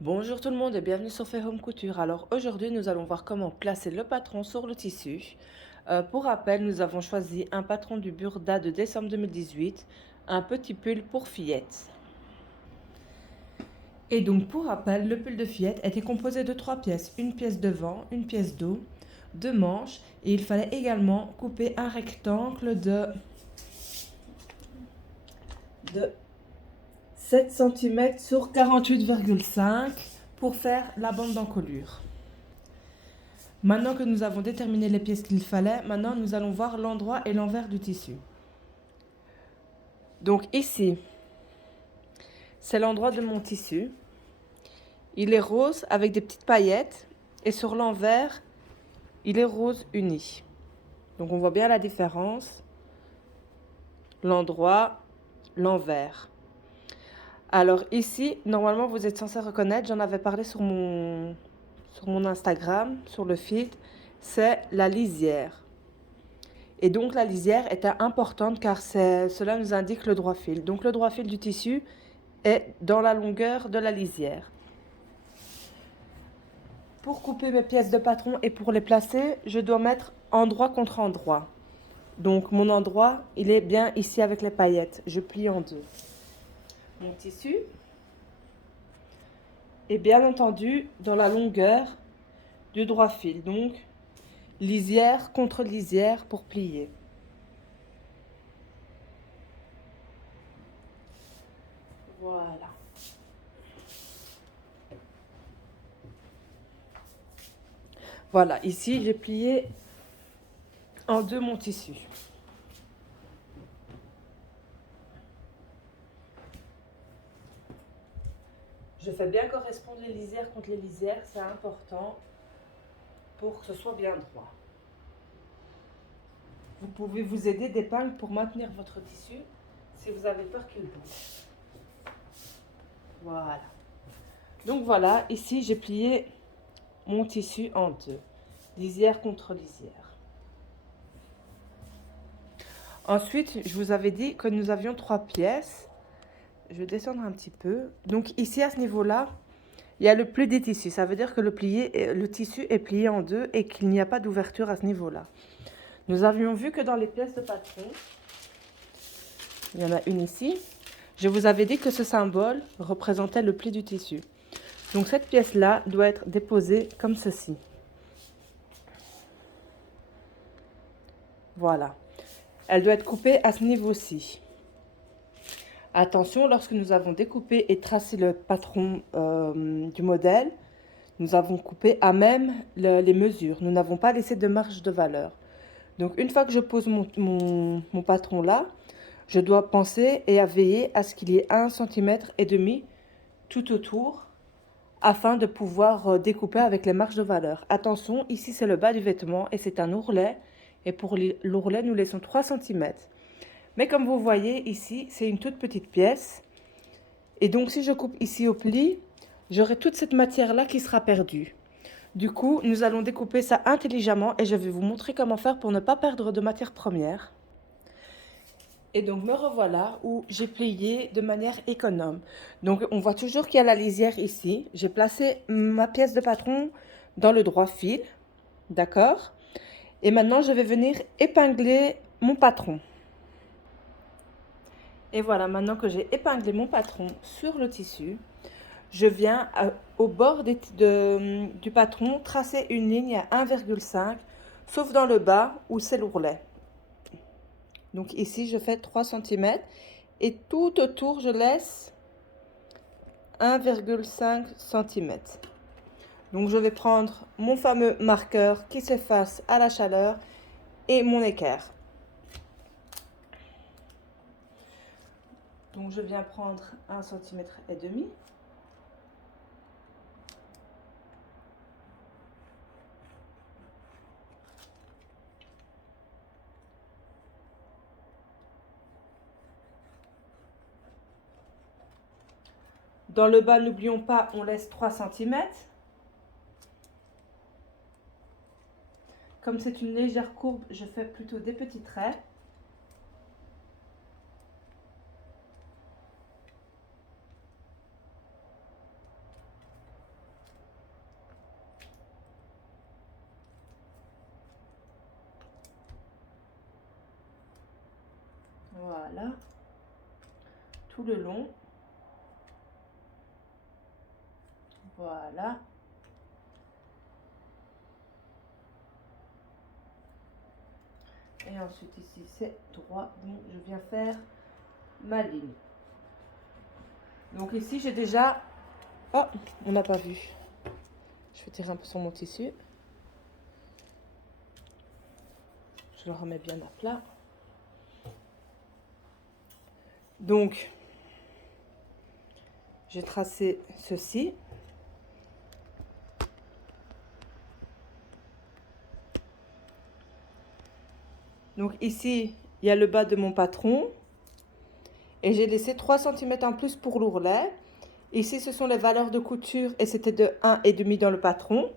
Bonjour tout le monde et bienvenue sur Fait Home Couture. Alors aujourd'hui nous allons voir comment placer le patron sur le tissu. Pour rappel, nous avons choisi un patron du Burda de décembre 2018, un petit pull pour fillette. Et donc pour rappel, le pull de fillette était composé de 3 pièces, une pièce devant, une pièce dos, 2 manches, et il fallait également couper un rectangle de 7 cm sur 48,5 pour faire la bande d'encolure. Maintenant que nous avons déterminé les pièces qu'il fallait, maintenant nous allons voir l'endroit et l'envers du tissu. Donc ici, c'est l'endroit de mon tissu. Il est rose avec des petites paillettes et sur l'envers, il est rose uni. Donc on voit bien la différence. L'endroit, l'envers. Alors ici, normalement vous êtes censé reconnaître, j'en avais parlé sur mon Instagram, sur le feed, c'est la lisière. Et donc la lisière était importante car cela nous indique le droit fil. Donc le droit fil du tissu est dans la longueur de la lisière. Pour couper mes pièces de patron et pour les placer, je dois mettre endroit contre endroit. Donc mon endroit, il est bien ici avec les paillettes. Je plie en deux. Mon tissu est bien entendu dans la longueur du droit fil. Donc lisière contre lisière pour plier. Voilà. Voilà, ici j'ai plié en deux mon tissu. Je fais bien correspondre les lisières contre les lisières, c'est important pour que ce soit bien droit. Vous pouvez vous aider d'épingles pour maintenir votre tissu si vous avez peur qu'il bouge. Voilà. Donc voilà, ici j'ai plié mon tissu en deux, lisière contre lisière. Ensuite, je vous avais dit que nous avions 3 pièces. Je vais descendre un petit peu. Donc ici, à ce niveau-là, il y a le pli des tissus. Ça veut dire que le tissu est plié en deux et qu'il n'y a pas d'ouverture à ce niveau-là. Nous avions vu que dans les pièces de patron, il y en a une ici, je vous avais dit que ce symbole représentait le pli du tissu. Donc cette pièce-là doit être déposée comme ceci. Voilà. Elle doit être coupée à ce niveau-ci. Attention, lorsque nous avons découpé et tracé le patron du modèle, nous avons coupé à même les mesures. Nous n'avons pas laissé de marge de valeur. Donc une fois que je pose mon patron là, je dois penser et à veiller à ce qu'il y ait 1,5 cm tout autour afin de pouvoir découper avec les marges de valeur. Attention, ici c'est le bas du vêtement et c'est un ourlet. Et pour l'ourlet, nous laissons 3 cm. Mais comme vous voyez ici, c'est une toute petite pièce. Et donc si je coupe ici au pli, j'aurai toute cette matière-là qui sera perdue. Du coup, nous allons découper ça intelligemment et je vais vous montrer comment faire pour ne pas perdre de matière première. Et donc me revoilà où j'ai plié de manière économe. Donc on voit toujours qu'il y a la lisière ici. J'ai placé ma pièce de patron dans le droit fil. D'accord? Et maintenant je vais venir épingler mon patron. Et voilà, maintenant que j'ai épinglé mon patron sur le tissu, je viens au bord du patron tracer une ligne à 1,5, sauf dans le bas où c'est l'ourlet. Donc ici, je fais 3 cm et tout autour, je laisse 1,5 cm. Donc je vais prendre mon fameux marqueur qui s'efface à la chaleur et mon équerre. Donc je viens prendre 1,5 cm. Dans le bas, n'oublions pas, on laisse 3 cm. Comme c'est une légère courbe, je fais plutôt des petits traits. Voilà. Tout le long. Voilà. Et ensuite ici c'est droit, donc je viens faire ma ligne. Donc ici j'ai déjà... Oh, on n'a pas vu. Je vais tirer un peu sur mon tissu. Je le remets bien à plat. Donc, j'ai tracé ceci. Donc ici, il y a le bas de mon patron. Et j'ai laissé 3 cm en plus pour l'ourlet. Ici, ce sont les valeurs de couture et c'était de 1,5 dans le patron.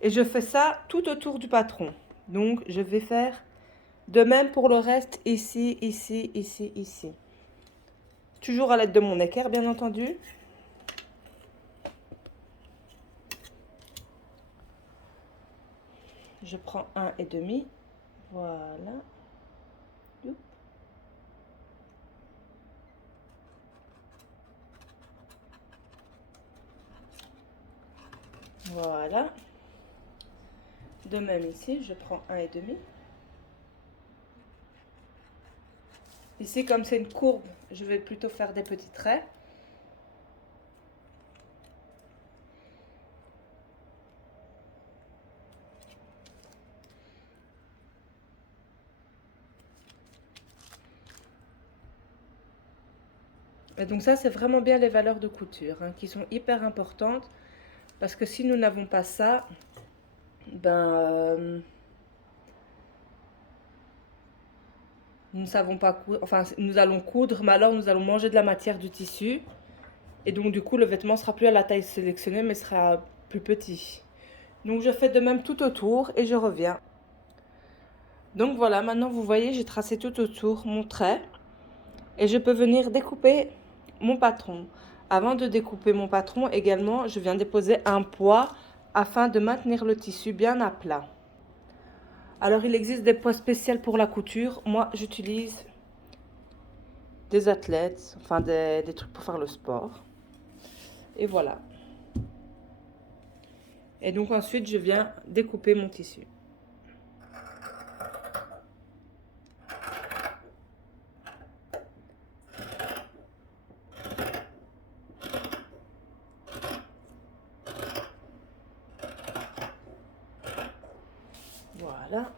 Et je fais ça tout autour du patron. Donc, je vais faire de même pour le reste, ici, ici, ici, ici. Toujours à l'aide de mon équerre, bien entendu. Je prends 1,5. Voilà. Voilà. De même ici, je prends 1,5. Ici, comme c'est une courbe, je vais plutôt faire des petits traits. Et donc ça, c'est vraiment bien les valeurs de couture, hein, qui sont hyper importantes. Parce que si nous n'avons pas ça, ben... nous ne savons pas coudre. Enfin, nous allons coudre, mais alors nous allons manger de la matière du tissu. Et donc du coup, le vêtement sera plus à la taille sélectionnée, mais sera plus petit. Donc je fais de même tout autour et je reviens. Donc voilà, maintenant vous voyez, j'ai tracé tout autour mon trait. Et je peux venir découper mon patron. Avant de découper mon patron, également, je viens déposer un poids afin de maintenir le tissu bien à plat. Alors, il existe des poids spéciaux pour la couture. Moi, j'utilise des athlètes, enfin des trucs pour faire le sport. Et voilà. Et donc ensuite, je viens découper mon tissu. Voilà.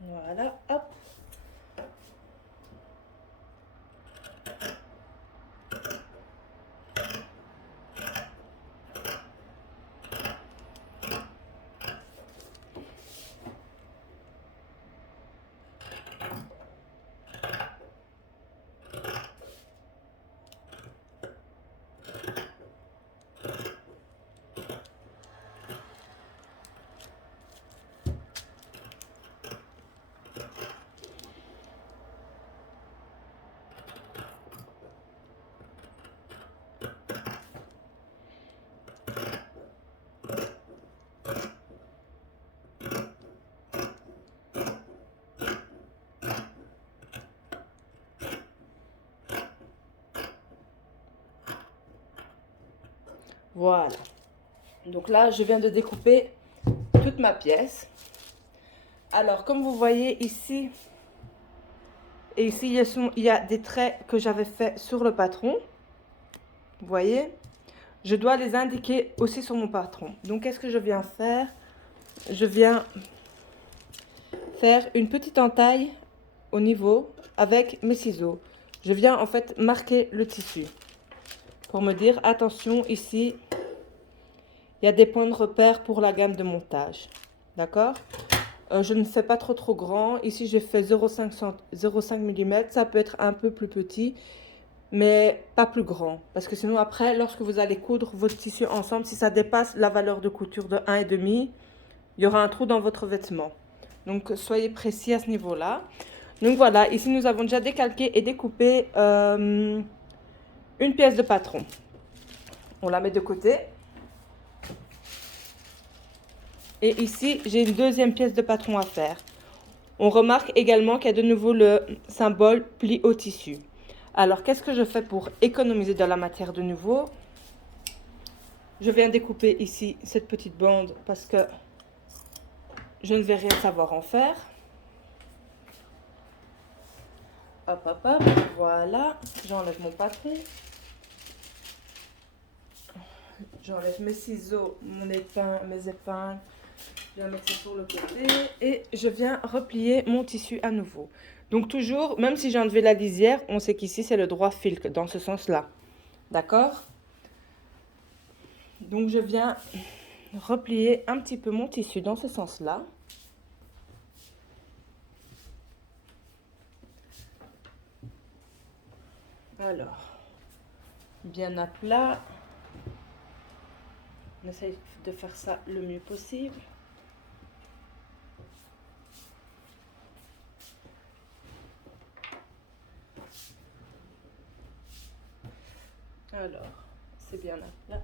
Voilà, hop. Voilà. Donc là, je viens de découper toute ma pièce. Alors, comme vous voyez ici, et ici, il y a des traits que j'avais fait sur le patron. Vous voyez? Je dois les indiquer aussi sur mon patron. Donc, qu'est-ce que je viens faire? Je viens faire une petite entaille au niveau avec mes ciseaux. Je viens en fait marquer le tissu pour me dire, attention, ici, il y a des points de repère pour la gamme de montage. D'accord? Je ne fais pas trop grand. Ici, j'ai fait 0,5 mm. Ça peut être un peu plus petit, mais pas plus grand. Parce que sinon, après, lorsque vous allez coudre votre tissu ensemble, si ça dépasse la valeur de couture de 1,5, il y aura un trou dans votre vêtement. Donc, soyez précis à ce niveau-là. Donc, voilà, ici, nous avons déjà décalqué et découpé une pièce de patron. On la met de côté. Et ici, j'ai une deuxième pièce de patron à faire. On remarque également qu'il y a de nouveau le symbole pli au tissu. Alors, qu'est-ce que je fais pour économiser de la matière de nouveau? Je viens découper ici cette petite bande parce que je ne vais rien savoir en faire. Hop, hop, hop, voilà. J'enlève mon patron. J'enlève mes ciseaux, mes épingles. Je viens mettre ça sur le côté et je viens replier mon tissu à nouveau. Donc toujours, même si j'ai enlevé la lisière, on sait qu'ici c'est le droit fil dans ce sens-là. D'accord? Donc je viens replier un petit peu mon tissu dans ce sens-là. Alors, bien à plat. On essaye de faire ça le mieux possible. Alors, c'est bien à plat.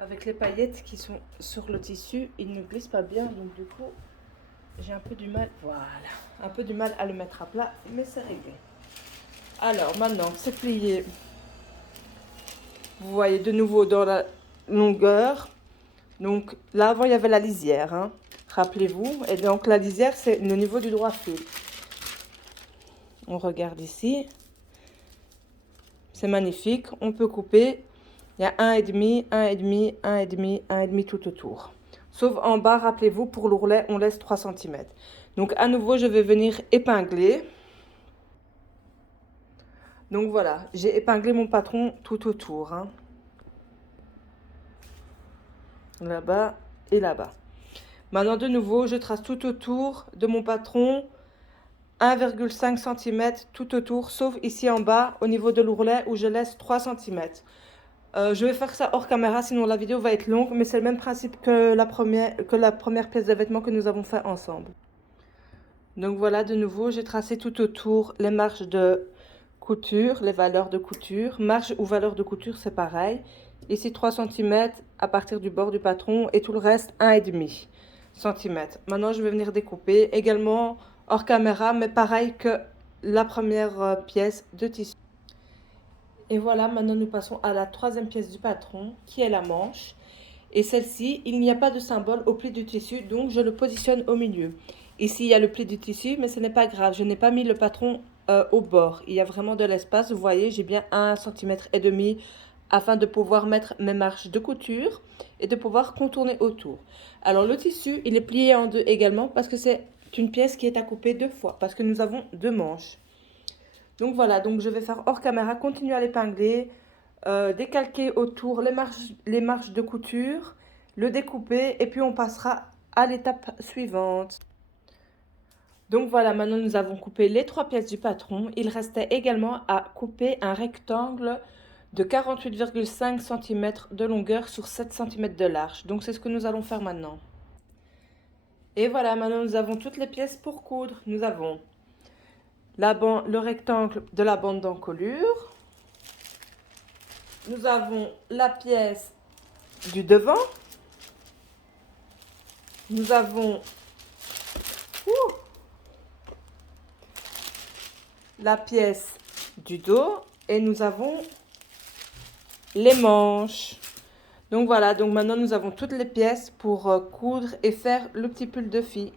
Avec les paillettes qui sont sur le tissu, il ne glisse pas bien, donc du coup, j'ai un peu du mal, voilà, un peu du mal à le mettre à plat, mais c'est réglé. Alors maintenant, c'est plié. Vous voyez de nouveau dans la longueur. Donc là, avant, il y avait la lisière, hein, rappelez-vous. Et donc la lisière, c'est le niveau du droit fil. On regarde ici. C'est magnifique. On peut couper. Il y a 1,5, 1,5, 1,5, 1,5 tout autour. Sauf en bas, rappelez-vous, pour l'ourlet, on laisse 3 cm. Donc à nouveau, je vais venir épingler. Donc voilà, j'ai épinglé mon patron tout autour. Hein. Là-bas et là-bas. Maintenant, de nouveau, je trace tout autour de mon patron 1,5 cm tout autour, sauf ici en bas, au niveau de l'ourlet, où je laisse 3 cm. Je vais faire ça hors caméra, sinon la vidéo va être longue, mais c'est le même principe que la première pièce de vêtement que nous avons fait ensemble. Donc voilà, de nouveau, j'ai tracé tout autour les marges de couture, les valeurs de couture. Marge ou valeur de couture, c'est pareil. Ici 3 cm à partir du bord du patron et tout le reste 1,5 cm. Maintenant, je vais venir découper également hors caméra, mais pareil que la première pièce de tissu. Et voilà, maintenant nous passons à la troisième pièce du patron, qui est la manche. Et celle-ci, il n'y a pas de symbole au pli du tissu, donc je le positionne au milieu. Ici, il y a le pli du tissu, mais ce n'est pas grave, je n'ai pas mis le patron au bord. Il y a vraiment de l'espace, vous voyez, j'ai bien 1,5 cm afin de pouvoir mettre mes marches de couture et de pouvoir contourner autour. Alors le tissu, il est plié en deux également parce que c'est une pièce qui est à couper 2 fois, parce que nous avons 2 manches. Donc voilà, donc je vais faire hors caméra, continuer à l'épingler, décalquer autour les marches de couture, le découper et puis on passera à l'étape suivante. Donc voilà, maintenant nous avons coupé les 3 pièces du patron. Il restait également à couper un rectangle de 48,5 cm de longueur sur 7 cm de large. Donc c'est ce que nous allons faire maintenant. Et voilà, maintenant nous avons toutes les pièces pour coudre. Nous avons le rectangle de la bande d'encolure. Nous avons la pièce du devant. Nous avons la pièce du dos et nous avons les manches. Donc voilà, donc maintenant nous avons toutes les pièces pour coudre et faire le petit pull de fille.